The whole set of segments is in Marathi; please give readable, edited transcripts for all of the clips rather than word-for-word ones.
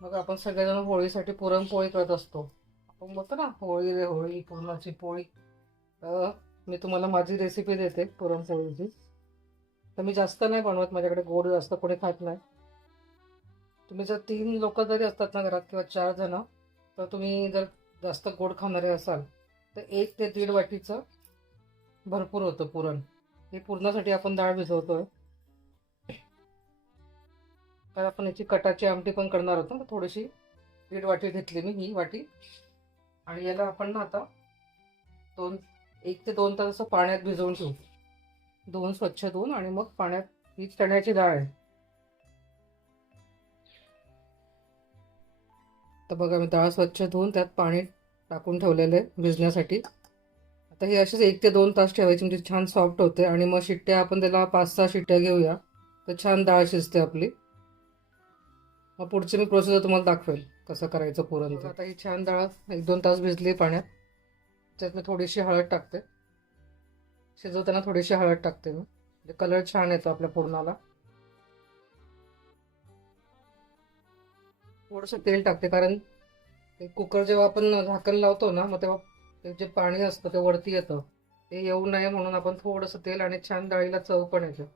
मग आपण सगळेजण होळीसाठी पुरणपोळी करत असतो. आपण बोलतो ना, होळी रे होळी पुरणाची पोळी. तर मी तुम्हाला माझी रेसिपी देते पुरणपोळीची. तर मी जास्त नाही बनवत, माझ्याकडे गोड जास्त कोणी खात नाही. तुम्ही जर 3 लोक जरी असतात ना घरात किंवा 4 जण, तर तुम्ही जर जास्त गोड खाणारे असाल तर 1 ते 1.5 वाटीचं भरपूर होतं पुरण. हे पुरणासाठी आपण डाळ भिजवतोय. तर आपण याची कटाची आमटी पण करणार होतो, तर थोडीशी 1.5 वाटी घेतली मी ही वाटी. आणि याला आपण ना आता दोन 1 ते 2 तास असं पाण्यात भिजवून ठेवू. धुवून स्वच्छ धुवून आणि मग पाण्यात. ही चण्याची डाळ आहे. तर बघा, मी डाळ स्वच्छ धुवून त्यात पाणी टाकून ठेवलेले भिजण्यासाठी. आता ही अशीच 1 ते 2 तास ठेवायची, म्हणजे छान सॉफ्ट होते. आणि मग शिट्ट्या आपण त्याला 5-6 शिट्ट्या घेऊया, तर छान डाळ शिजते आपली. मग पुढची मी प्रोसेस तुम्हाला दाखवेल कसं करायचं पुरण ते. आता ही छान डाळ 1-2 तास भिजली पाण्यात. त्यात मी थोडीशी हळद टाकते. शिजवताना थोडीशी हळद टाकते मी, म्हणजे कलर छान येतो आपल्या पुरणाला. थोडंसं तेल टाकते, कारण ते कुकर जेव्हा आपण झाकण लावतो ना, मग तेव्हा ते जे पाणी असतं ते वरती येतं. ते येऊ नये म्हणून आपण थोडंसं तेल, आणि छान डाळीला चव पण येते.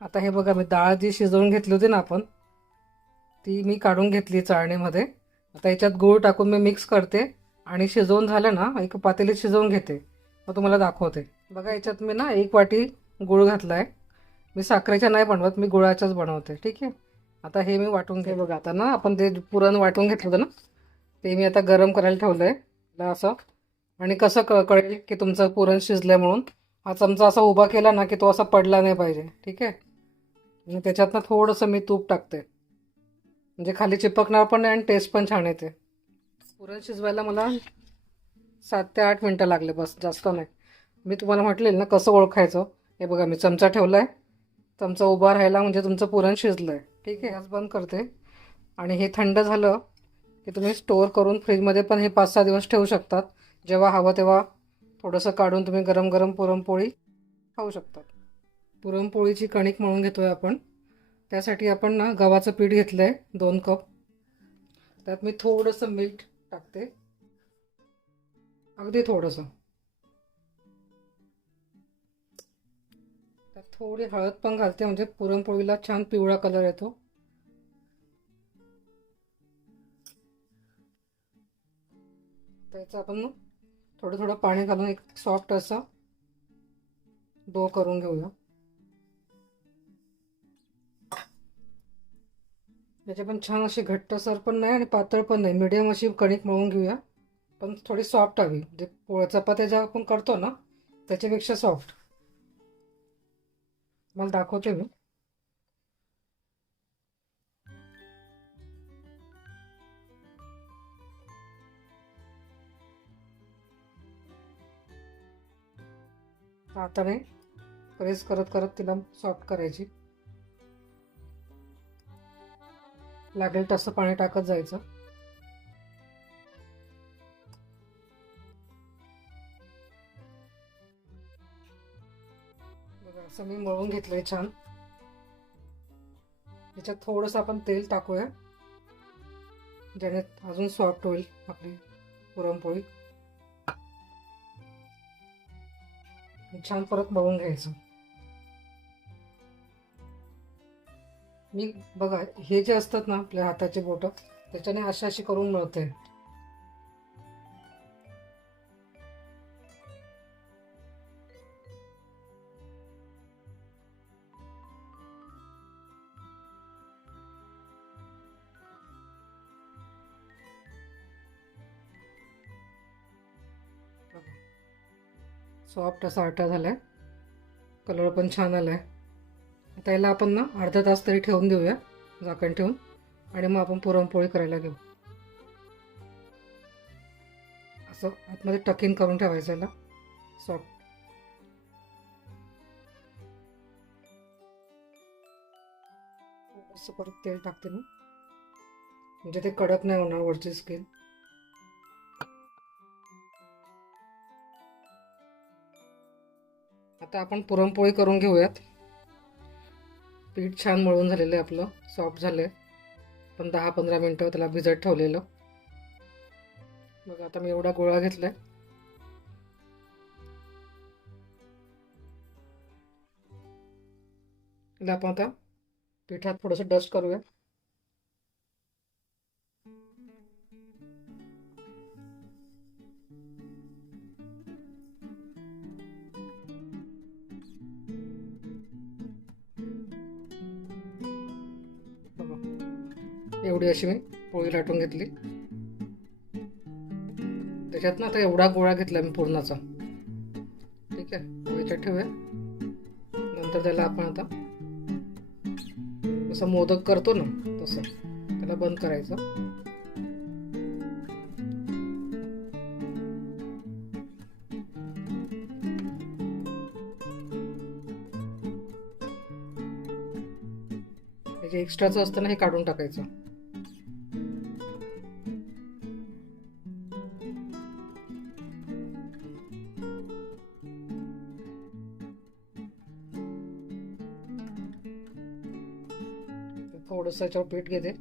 आता हे बघा, मी डाळ जी शिजवून घेतली होती ना आपण, ती मी काढून घेतली चाळणीमध्ये. आता याच्यात गूळ टाकून मी मिक्स करते, आणि शिजवून झालं ना एक पातेलीत शिजवून घेते. मग तुम्हाला दाखवते. बघा, याच्यात मी ना 1 वाटी गूळ घातलाय. मी साखरेच्या नाही बनवत, मी गुळाच्याच बनवते. ठीक आहे. आता हे मी वाटून घे. बघा, आता ना आपण ते पुरण वाटून घेतलं होतं ना, ते मी आता गरम करायला ठेवलंय असं. आणि कसं कळेल की तुमचं पुरण शिजलंय म्हणून? हा चमचा असा उभा केला ना की तो असा पडला नाही पाहिजे. ठीक आहे. आणि त्याच्यात ना थोडंसं मी तूप टाकते, म्हणजे खाली चिपकणार पण नाही आणि टेस्ट पण छान येते. पुरण शिजवायला मला 7 ते 8 मिनटं लागले, बस, जास्त नाही. मी तुम्हाला म्हटलेलं ना कसं ओळखायचं. हे बघा, मी चमचा ठेवलाय, चमचा उभा राहिला म्हणजे तुमचं पुरण शिजलंय. ठीक आहे. गॅस बंद करते. आणि हे थंड झालं की तुम्ही स्टोअर करून फ्रीजमध्ये पण हे 5-6 दिवस ठेवू शकतात. जेव्हा हवं तेव्हा थोडंसं काढून तुम्ही गरम गरम पुरणपोळी खाऊ शकतात. पुरणपोळीची कणिक मळून घेतोय आपण. त्यासाठी आपण ना गव्हाचं पीठ घेतलंय 2 कप. त्यात मी थोडंसं मीठ टाकते, अगदी थोडंसं. त्यात थोडी हळद पण घालते, म्हणजे पुरणपोळीला छान पिवळा कलर येतो. त्याचं आपण थोडं थोडं पाणी घालून एक सॉफ्ट असं डो करून घेऊया. त्याचे पण छान अशी घट्टसर पण नाही आणि पातळ पण नाही, मिडियम अशी कणिक मळून घेऊया. पण थोडी सॉफ्ट हवी, म्हणजे पोळ्या चपात्या ज्या आपण करतो ना त्याच्यापेक्षा सॉफ्ट. मला दाखवते मी. हाताने प्रेस करत करत तिला सॉफ्ट करायची. लागेल तसं पाणी टाकत जायचं. बघा, असं मी मळून घेतलंय छान. त्याच्यात थोडंसं आपण तेल टाकूया, ज्याने अजून सॉफ्ट होईल आपली पुरणपोळी. छान परत मळून घ्यायचं. मी बघा, हे जे असतात ना आपल्या हाताचे बोटं, त्याच्याने अशी अशी करून मळते. सॉफ्ट असा आटा झालाय, कलर पण छान आलाय. आता याला आपण ना अर्धा तास तरी ठेवून देऊया झाकण ठेवून, आणि मग आपण पुरणपोळी करायला घेऊ. असं आतमध्ये टकिंग करून ठेवायचं याला सॉफ्ट. असं परत तेल टाकते मी, म्हणजे ते कडक नाही होणार वरची स्किन. आता आपण पुरणपोळी करून घेऊयात. पीठ छान मळून झालेलं आहे, आपलं सॉफ्ट झालं आहे. पण 10-15 मिनटं त्याला भिजत ठेवलेलं. बघा आता मी एवढा गोळा घेतलाय. त्याला आपण आता पिठात थोडंसं डस्ट करूया. बघा एवढी अशी मी पोळी लाटून घेतली. त्याच्यात ना आता एवढा गोळा घेतला मी पूर्णाचा. ठीक आहे, याच्यात ठेवूया. नंतर त्याला आपण आता जसं मोदक करतो ना तसं त्याला बंद करायचं. हे जे एक्स्ट्राचं असतं ना हे काढून टाकायचं. थोडंसं याच्यावर पीठ घेते.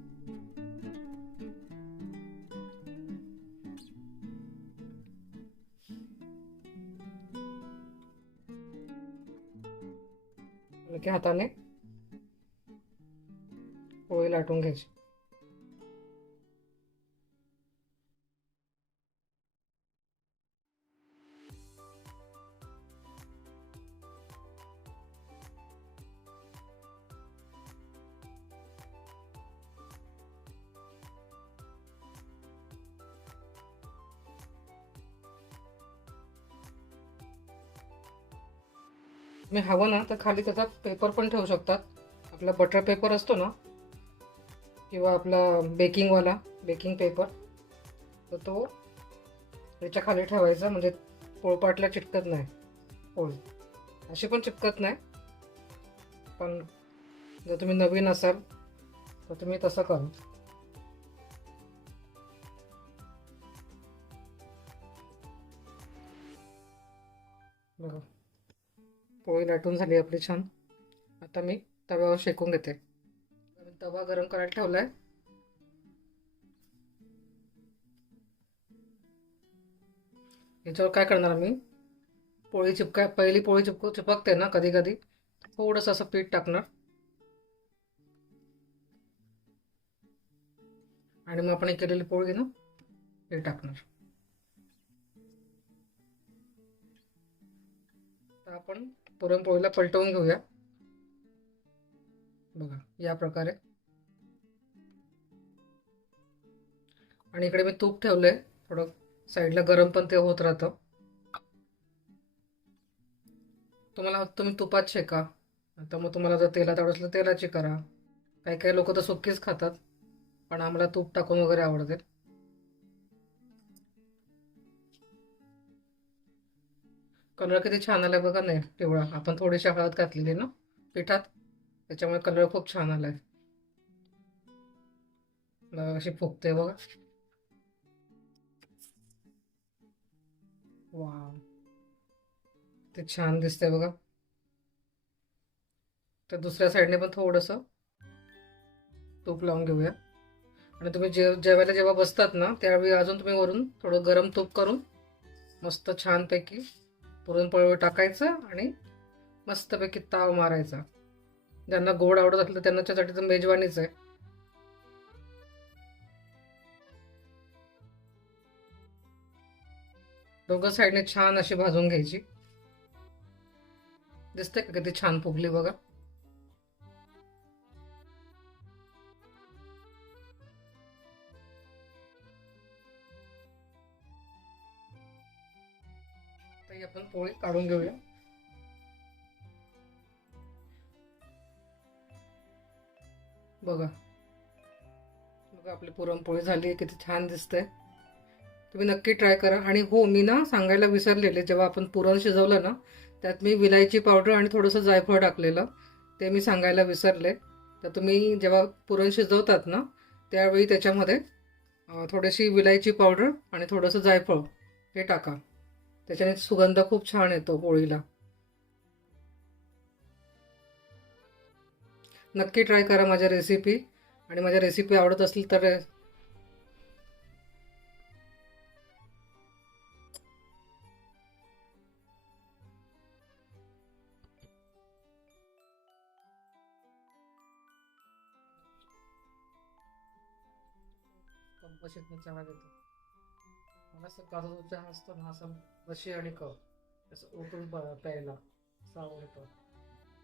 की हाताने पोळी लाटून घ्यायची. तुम्ही हवं ना तर खाली त्याचा पेपर पण ठेवू शकतात. आपला बटर पेपर असतो ना किंवा आपला बेकिंगवाला बेकिंग पेपर, तर तो त्याच्या खाली ठेवायचा. म्हणजे पोळपाटला चिटकत नाही पोळी, अशी पण चिटकत नाही. पण जर तुम्ही नवीन असाल तर तुम्ही तसं करा. बघा पोळी लाटून झाली आपली छान. आता मी तव्यावर शेकून घेते. तवा गरम करायला ठेवलाय. याच्यावर काय करणार मी, पोळी पहिली पोळी चिपकते ना कधी कधी, थोडंसं असं पीठ टाकणार आणि मग आपण केलेली पोळी ना हे टाकणार. तर आपण पुरणपोळीला पलटवून घेऊया. बघा या प्रकारे. आणि इकडे मी तूप ठेवलंय थोडं साईडला, गरम पण ते होत राहतं. तुम्ही तुपात शेका. आता मग तुम्हाला जर तेलात आवडत असेल तेलाची करा. काही काही लोक तर सुकीच खातात, पण आम्हाला तूप टाकून वगैरे आवडते. कलर किती छान आलाय बघा. नाही पिवळा, आपण थोडीशी हळद घातलेली ना पिठात, त्याच्यामुळे कलर खूप छान आलाय. अशी फुगते बघा. वा ते छान दिसतंय बघा. तर दुसऱ्या साईडने पण थोडंसं तूप लावून घेऊया. आणि तुम्ही जेवायला बसतात ना त्यावेळी अजून तुम्ही वरून थोडं गरम तूप करून मस्त छानपैकी पुरणपोळीवर टाकायचं आणि मस्तपैकी ताव मारायचा. ज्यांना गोड आवडत असेल तर त्यांच्यासाठी तर मेजवानीच आहे. दोघं साईडने छान अशी भाजून घ्यायची. दिसते का किती छान फुगली बघा. तर आपण पोळी काढून घेऊया. बघा बघा आपली पुरणपोळी झाली, किती छान दिसते. तुम्ही नक्की ट्राय करा. आणि हो मी ना सांगायला विसरलेले, जेव्हा आपण पुरण शिजवलं ना त्यात मी विलायची पावडर आणि थोडंसं जायफळ टाकलेलं, ते मी सांगायला विसरले. तर तुम्ही जेव्हा पुरण शिजवतात ना त्यावेळी त्याच्यामध्ये थोडीशी विलायची पावडर आणि थोडंसं जायफळ हे टाका. त्याच्याने सुगंध खूप छान येतो पोळीला. नक्की ट्राय करा माझ्या रेसिपी, आणि माझ्या रेसिपी आवडत असतील तर कंपशीतनं चहा घेतो. मला सकाळचा जो चहा असतो ना, असा बशी आणि कप असं ओतून प्यायला असं आवडतं.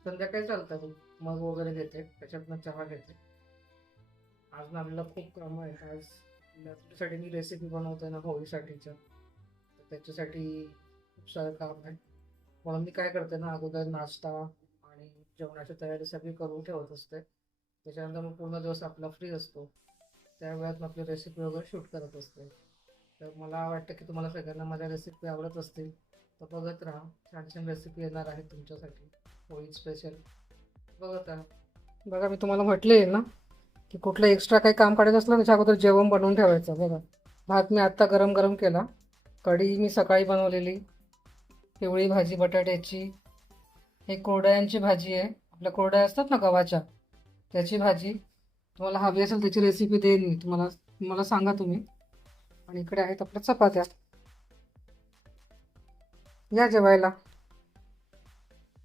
संध्याकाळी चालतं मग वगैरे घेते, त्याच्यातनं चहा घेते. आज ना आपल्याला खूप कामं आहेत. आज त्याच्यासाठी मी रेसिपी बनवते ना होळीसाठीच्या, तर त्याच्यासाठी खूप सारं काम आहे. म्हणून मी काय करते ना, अगोदर नाश्ता आणि जेवणाची तयारी सगळी करून ठेवत असते. त्याच्यानंतर मग पूर्ण दिवस आपला फ्री असतो, त्या वेळात मग आपली रेसिपी वगैरे शूट करत असते. तर मला वाटतं की तुम्हाला सगळ्यांना माझ्या रेसिपी आवडत असतील, तर बघत राहा. छान छान रेसिपी येणार आहेत तुमच्यासाठी होळी स्पेशल. बघत राहा. बघा, मी तुम्हाला म्हटले ना की कुठलं एक्स्ट्रा काही काम काढायचं असलं त्याच्या अगोदर जेवण बनवून ठेवायचं. बघा, भात मी आत्ता गरम गरम केला. कढी मी सकाळी बनवलेली, पिवळी भाजी बटाट्याची. हे कोरड्यांची भाजी आहे, आपल्या कोरड्या असतात ना गव्हाच्या, त्याची भाजी. तुम्हाला हवी असेल त्याची रेसिपी देईन मी तुम्हाला, मला सांगा तुम्ही. आणि इकडे आहेत आपल्या चपात्या. या जेवायला.